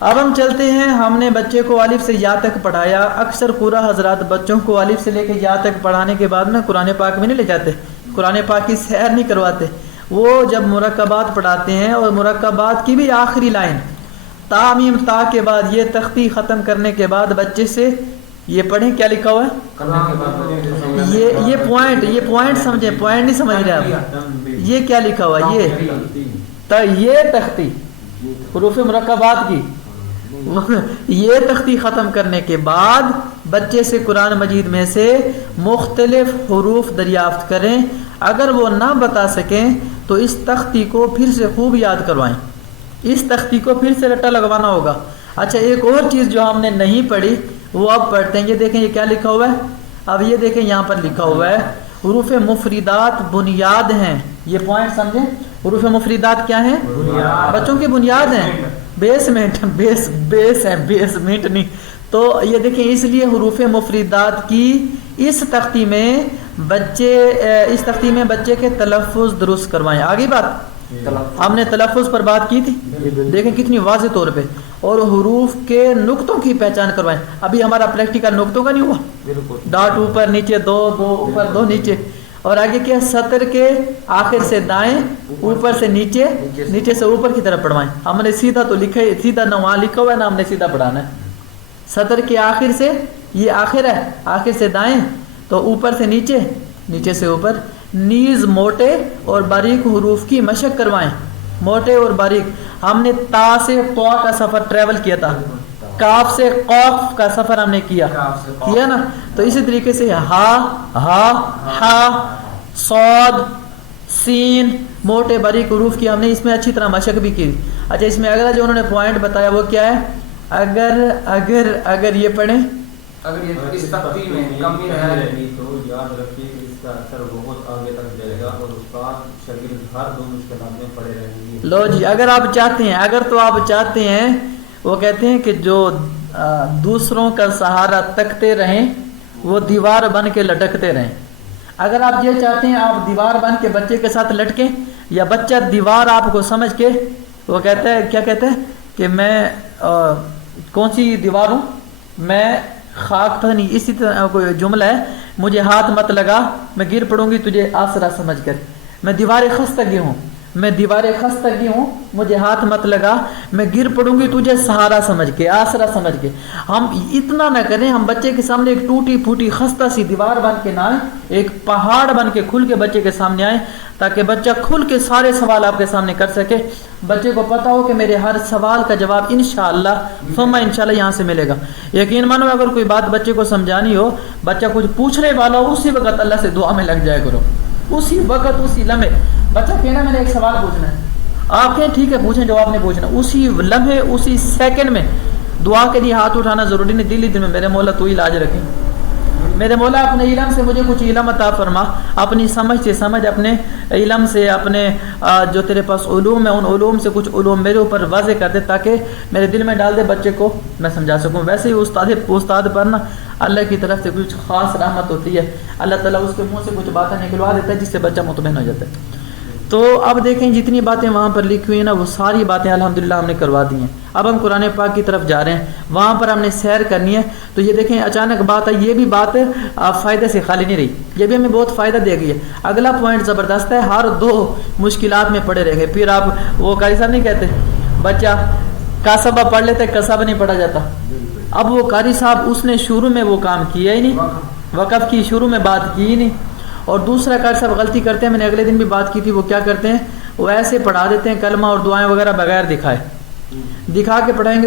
اب ہم چلتے ہیں، ہم نے بچے کو الف سے یا تک پڑھایا۔ اکثر قرآن حضرات بچوں کو الف سے لے کے یا تک پڑھانے کے بعد نا قرآن پاک میں نہیں لے جاتے، قرآن پاک کی سیر نہیں کرواتے۔ وہ جب مرکبات پڑھاتے ہیں اور مرکبات کی بھی آخری لائن تا میم تا کے بعد یہ تختی ختم کرنے کے بعد بچے سے یہ پڑھیں کیا لکھا ہوا ہے، یہ پوائنٹ سمجھیں، پوائنٹ نہیں سمجھ رہے آپ، یہ کیا لکھا ہوا ہے، یہ تختی حروف مرکبات کی یہ تختی ختم کرنے کے بعد بچے سے قرآن مجید میں سے مختلف حروف دریافت کریں۔ اگر وہ نہ بتا سکیں تو اس تختی کو پھر سے خوب یاد کروائیں، اس تختی کو پھر سے رٹا لگوانا ہوگا۔ اچھا، ایک اور چیز جو ہم نے نہیں پڑھی وہ اب پڑھتے ہیں۔ یہ دیکھیں یہ کیا لکھا ہوا ہے، اب یہ دیکھیں یہاں پر لکھا ہوا ہے حروف مفردات بنیاد ہیں۔ یہ پوائنٹ سمجھیں، حروف مفردات کیا ہیں؟ بچوں کی بنیاد ہیں، بیسمنٹ نہیں۔ تو یہ دیکھیں اس لیے حروف مفردات کی اس تختی میں بچے کے تلفظ درست کروائیں۔ آگے بات ہم نے تلفظ پر بات کی تھی، دیکھیں کتنی واضح طور پہ، اور حروف کے نقطوں کی پہچان کروائیں۔ ابھی ہمارا پریکٹیکل نقطوں کا نہیں ہوا، ڈاٹ اوپر نیچے، دو اوپر دو نیچے، اور آگے کیا سطر کے آخر سے دائیں، اوپر سے نیچے، نیچے سے اوپر کی طرف پڑھوائیں۔ ہم نے سیدھا تو لکھا ہے، سیدھا نہ وہاں لکھا ہوا ہے نہ ہم نے سیدھا پڑھانا ہے۔ سطر کے آخر سے، یہ آخر ہے، آخر سے دائیں تو اوپر سے نیچے، نیچے سے اوپر، نیز موٹے اور باریک حروف کی مشق کروائیں۔ موٹے اور باریک، ہم نے تا سے طا کا سفر ٹریول کیا تھا، کاف سے قاف کا سفر ہم نے کیا نا، تو اسی طریقے سے ہا صاد سین، موٹے باریک حروف کی ہم نے اس میں اچھی طرح مشق بھی کی۔ اچھا، اس میں اگلا جو انہوں نے پوائنٹ بتایا وہ کیا ہے، اگر یہ پڑھیں، اگر یہ اس تختی میں کمی ہے تو یاد رکھیے کہ اس کا اثر بہت آگے تک جائے گا اور استاد شاگرد ہر دو مشکلات میں پڑے رہیں گے۔ لو جی، اگر آپ چاہتے ہیں، اگر تو آپ چاہتے ہیں، وہ کہتے ہیں کہ جو دوسروں کا سہارا تکتے رہیں وہ دیوار بن کے لٹکتے رہیں۔ اگر آپ یہ چاہتے ہیں آپ دیوار بن کے بچے کے ساتھ لٹکیں، یا بچہ دیوار آپ کو سمجھ کے، وہ کہتا ہے کیا کہتا ہے کہ میں کون سی دیوار ہوں، میں خاک پتہ نہیں، اسی طرح کوئی جملہ ہے، مجھے ہاتھ مت لگا میں گر پڑوں گی تجھے آسرا سمجھ کر، میں دیوار خستگی ہوں، میں دیوار خستگی ہوں، مجھے ہاتھ مت لگا میں گر پڑوں گی تجھے سہارا سمجھ کے، آسرا سمجھ کے۔ ہم اتنا نہ کریں، ہم بچے کے سامنے ایک ٹوٹی پھوٹی خستہ سی دیوار بن کے نہ آئیں، ایک پہاڑ بن کے کھل کے بچے کے سامنے آئیں، تاکہ بچہ کھل کے سارے سوال آپ کے سامنے کر سکے۔ بچے کو پتہ ہو کہ میرے ہر سوال کا جواب انشاءاللہ ثم انشاءاللہ یہاں سے ملے گا۔ یقین مانو اگر کوئی بات بچے کو سمجھانی ہو، بچہ کچھ پوچھنے والا ہو، اسی وقت اللہ سے دعا میں لگ جائے کرو، اسی وقت، اسی لمحے۔ بچہ کہنا میں نے ایک سوال پوچھنا ہے، آپ کہیں ٹھیک ہے پوچھیں، جواب نہیں پوچھنا، اسی لمحے اسی سیکنڈ میں دعا کے لیے ہاتھ اٹھانا ضروری نہیں، دل ہی دل میں میرے مولا تو ہی لاج رکھیں، میرے مولا اپنے علم سے مجھے کچھ علم عطا فرما، اپنی سمجھ سے سمجھ، اپنے علم سے، اپنے جو تیرے پاس علوم ہے ان علوم سے کچھ علوم میرے اوپر واضح کر دے، تاکہ میرے دل میں ڈال دے، بچے کو میں سمجھا سکوں۔ ویسے ہی استاد پر نا اللہ کی طرف سے کچھ خاص رحمت ہوتی ہے، اللہ تعالیٰ اس کے منہ سے کچھ باتیں نکلوا دیتا ہے جس سے بچہ مطمئن ہو جاتا ہے۔ تو اب دیکھیں جتنی باتیں وہاں پر لکھی ہوئی ہیں نا، وہ ساری باتیں الحمدللہ ہم نے کروا دی ہیں۔ اب ہم قرآن پاک کی طرف جا رہے ہیں، وہاں پر ہم نے سیر کرنی ہے۔ تو یہ دیکھیں اچانک بات ہے، یہ بھی بات فائدے سے خالی نہیں رہی، یہ بھی ہمیں بہت فائدہ دے گئی ہے۔ اگلا پوائنٹ زبردست ہے، ہر دو مشکلات میں پڑے رہ گئے۔ پھر آپ وہ قاری صاحب نہیں کہتے بچہ کاسبہ پڑھ لیتے، کسب نہیں پڑھا جاتا۔ اب وہ قاری صاحب اس نے شروع میں وہ کام کیا ہی نہیں، وقف کی شروع میں بات کی ہی نہیں۔ اور دوسرا قاری صاحب غلطی کرتے ہیں، میں نے اگلے دن بھی بات کی تھی، وہ کیا کرتے ہیں، وہ ایسے پڑھا دیتے ہیں کلمہ اور دعائیں وغیرہ بغیر دکھائے، دکھا کے پڑھائیں گے